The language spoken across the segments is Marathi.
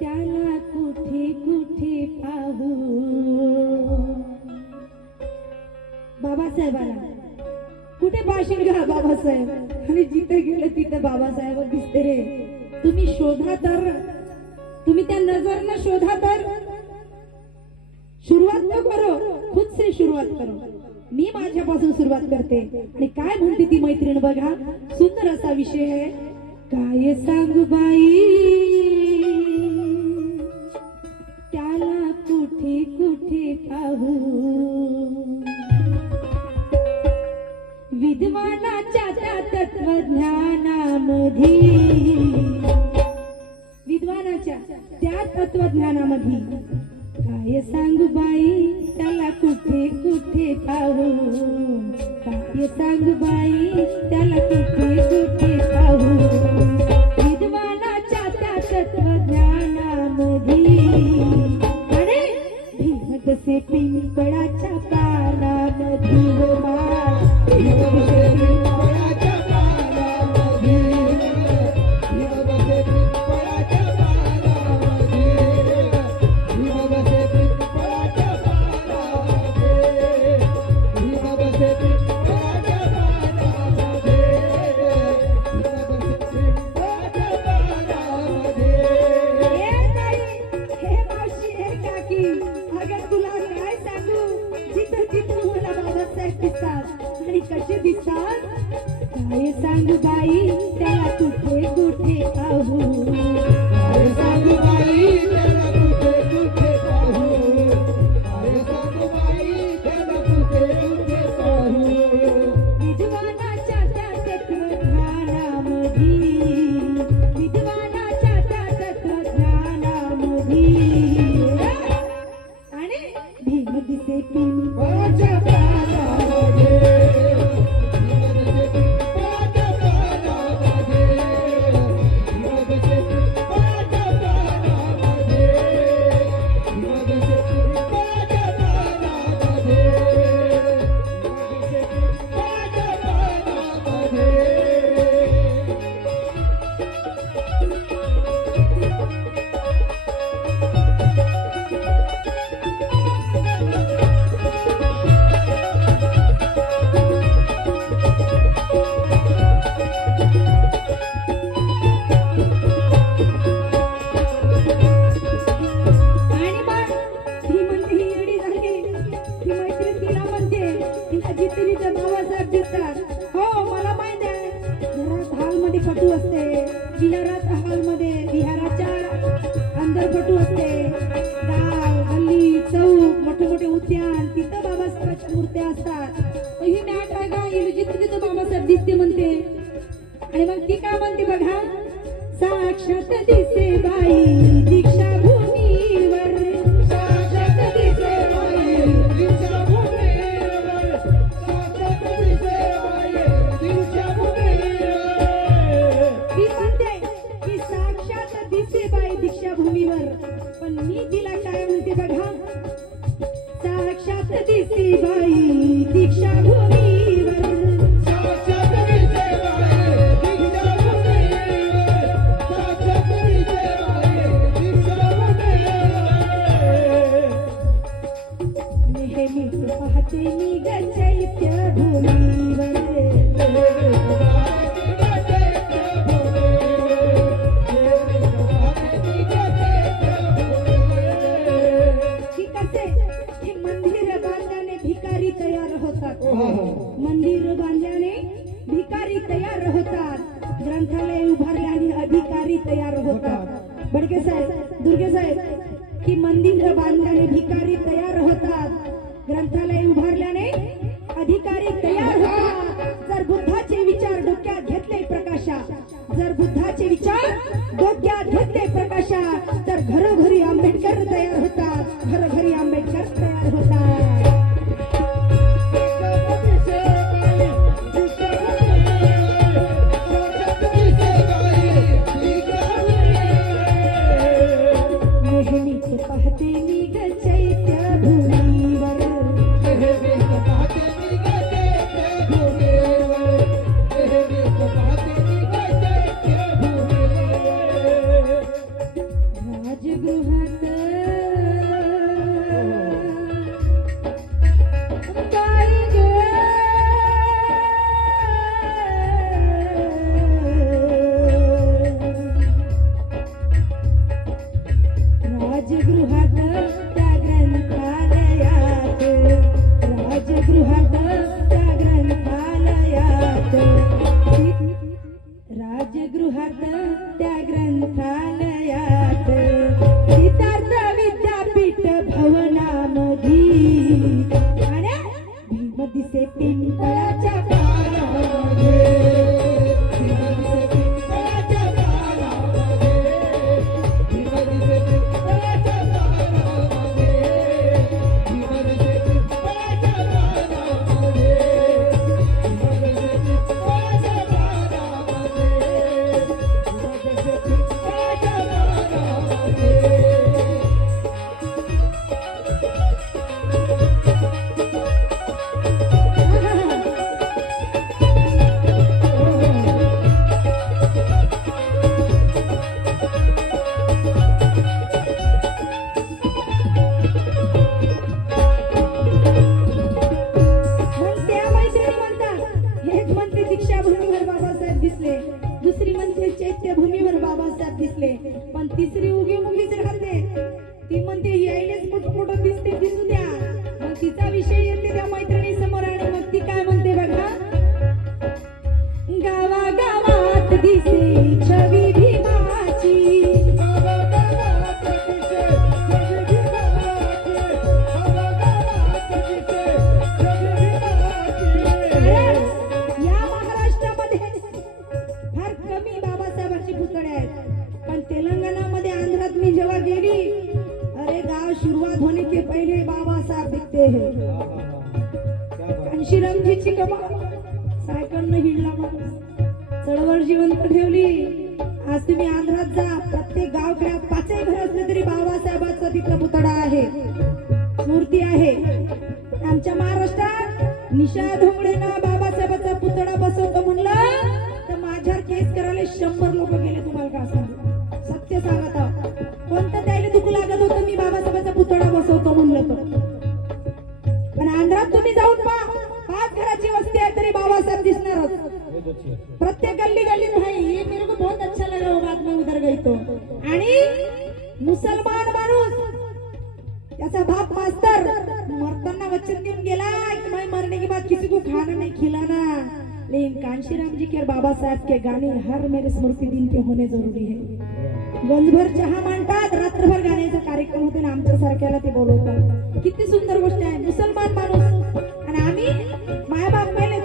त्याला कुठे कुठे पाहू? बाबासाहेबाला. कुठे भाषण घ्या बाबासाहेब? आणि जिथे तिथे बाबासाहेब दिसते रे. तुम्ही शोधा तर. तुम्ही त्या नजर शोधा तर. सुरुवात न करो. खुद से सुरुवात करो. मी माझ्यापासून सुरुवात करते. आणि काय म्हणते ती मैत्रीण बघा. सुंदर असा विषय आहे. काय सांगू बाई? कुठे पाहू. विद्वानाच्या त्या तत्वज्ञानामध्ये. विद्वानाच्या त्या तत्वज्ञानामध्ये. काय सांगू बाई त्याला कुठे कुठे पाहू? काय सांगू बाई त्याला कुठे कुठे पाहू? से पिंपळाच्या आणि कसे दिसतात? काय सांगू बाई त्याला कुठे कुठे पाहू? सांगू बाई மிகச்ச उभारल्याने अधिकारी तयार होतात जर बुद्धाचे विचार डोक्यात घेतले प्रकाशा जर बुद्धाचे विचार डोक्यात घेतले प्रकाशा राजगृहात त्या ग्रंथालयात. सिद्धार्थ विद्यापीठ भवनामधी. आणि भीम दिसे पिंपळाच्या होने के पहले बाबा साहब दिखते हैं। कांशीरामजीची कमाल सायकलनं हिडला माणूस। चळवळ जिवंत ठेवली. आज तुम्ही आंध्रात जा. प्रत्येक गावखेड्यात पाचही घर असले तरी बाबासाहेबांचा तिथं पुतळा आहे. मूर्ती आहे. आमच्या महाराष्ट्रात निशा धोंगडेनं बाबासाहेबांचा पुतळा बसवतो म्हणलं तर माझ्यावर केस करायला शंभर लोक गेले तुम्हाला का सांगू सत्य सांगत मी बाबासाहेबांचा पुतळा बसवतो म्हणलं तर. पण आंध्रात तुम्ही जाऊन पहा पाच घराची वस्ती आहे तरी बाबासाहेब दिसणारच. प्रत्येक गल्ली गल्ली भाई ये मेरे को बहुत अच्छा लगा वो बात में उधर गई तो. आणि मुसलमान माणूस त्याचा बाप मास्तर मरताना वचन देऊन गेला कि मैं मरने के बाद किसी को खाना नहीं खिलाना. लेकिन कांशीराम जी के और बाबा साहब के गाने हर मेरे स्मृति दिन पे होने जरूरी है. गंजभर चहा मांडतात. रात्रभर गाण्याचा कार्यक्रम होते ना आमच्या सारख्याला ते बोलवतात. किती सुंदर गोष्ट आहे. मुसलमान माणूस. आणि आम्ही मायबाप पहिले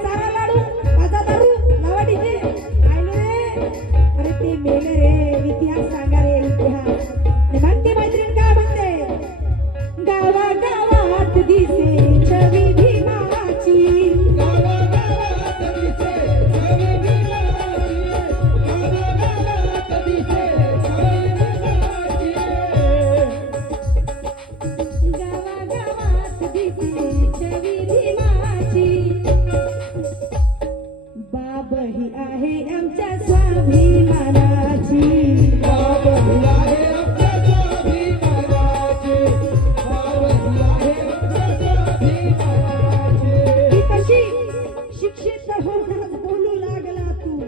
शिक्षित होऊन बोलू लागला तू.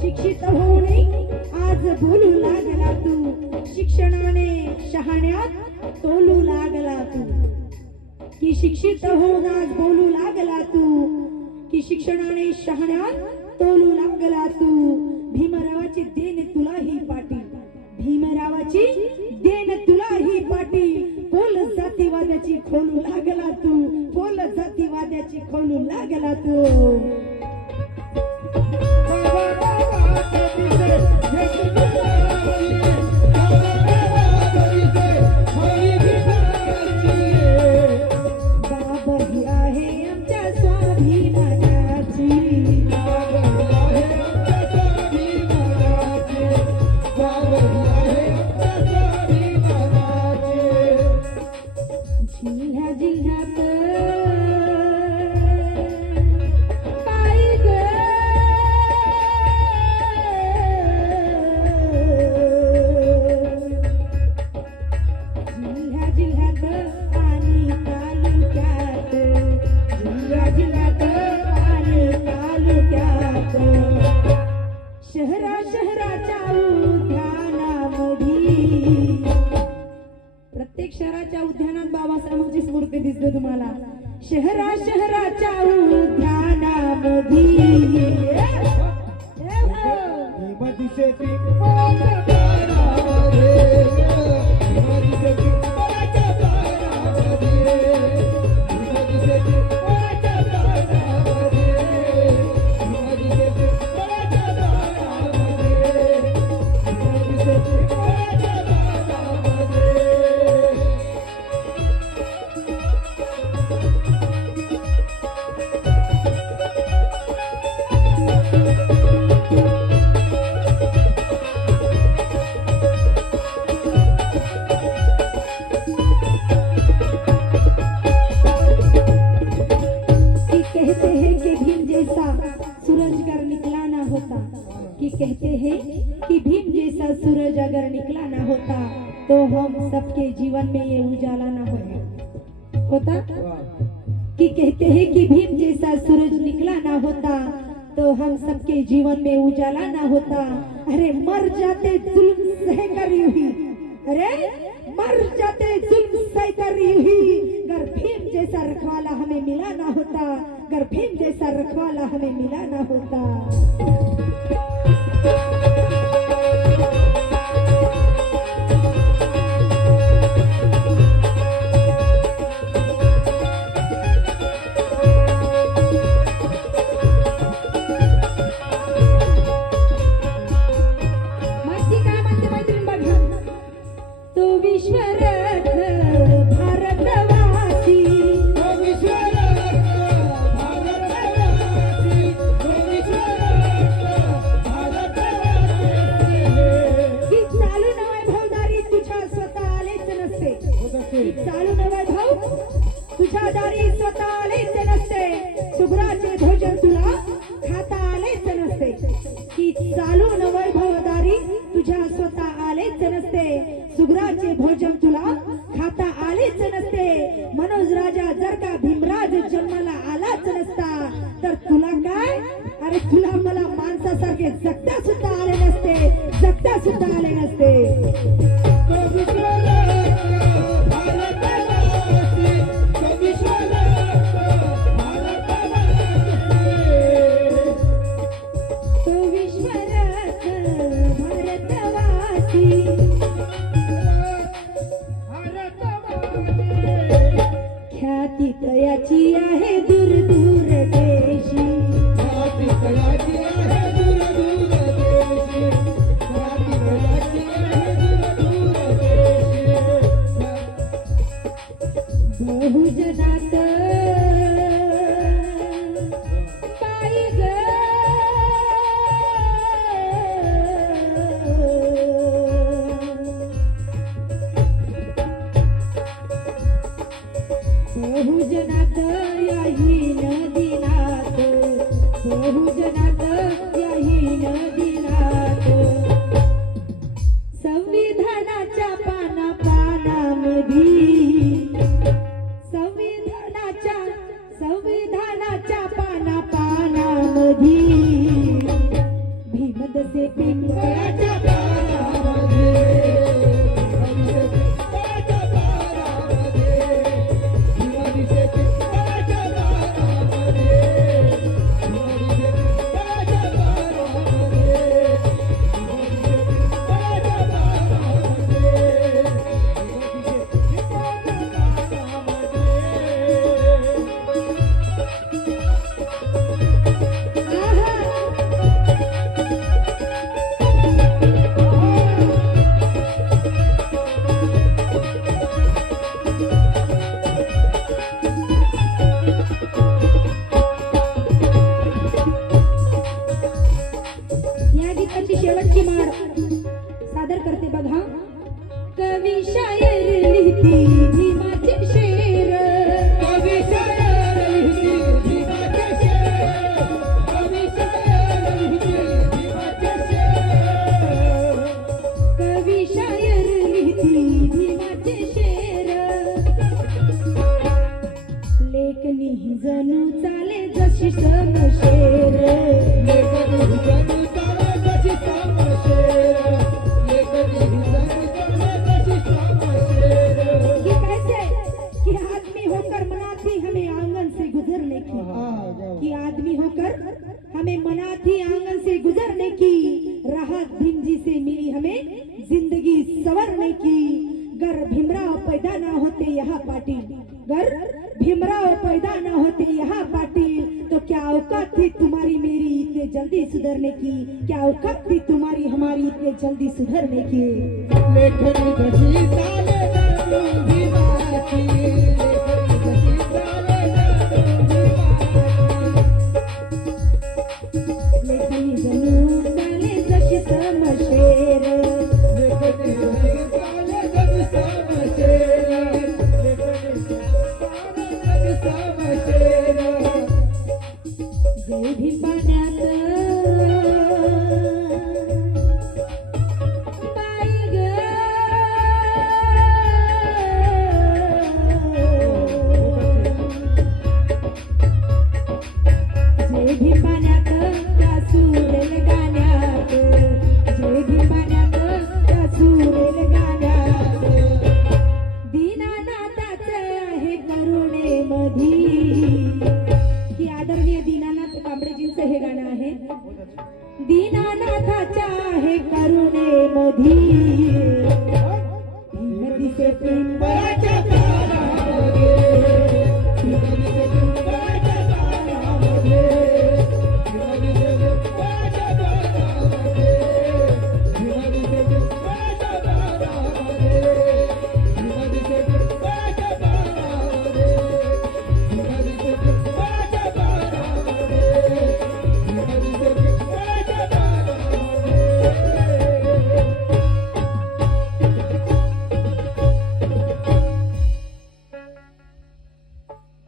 शिक्षित होणे आज बोलू लागला तू. शिक्षणाने शहाण्यात तोलू लागला तू. की शिक्षित होऊन आज बोलू लागला तू. की शिक्षणाने शहाण्यात तोलू लागला तू भीमरावाची देण तुला ही पाटी भीमरावाची देण तुला ही पाटी कोल जातीवाद्याची खोलू लागला तू. कोल जातीवाद्याची खोलू लागला तू. जिल्ह्या जिल्ह्यात शहराच्या उद्यानात बाबासाहेबांचीच मूर्ती दिसते तुम्हाला. शहरा शहराच्या उद्यानामध्ये ना होता तो हम सबके जीवन में उजाला ना होता। अरे मर जाते जुल्म सह कर ही अरे मर जाते जुल्म सह कर ही अगर भीम जैसा रखवाला हमें मिला ना होता। अगर भीम जैसा रखवाला हमें मिला ना होता। आलीच नसते. सुग्राचे भोजन तुला खाता आलीच नसते. मनोज राजा जर का भीमराज जन्माला आलाच नसता तर तुला काय? अरे तुला मला माणसासारखे जगता सुद्धा आले नसते. जगता सुद्धा आले नसते. बहुजनात याही नदीनाथ बहुजन 哥们。जल्दी सुधरने की क्या औकात थी तुम्हारी हमारी इतने जल्दी सुधरने की?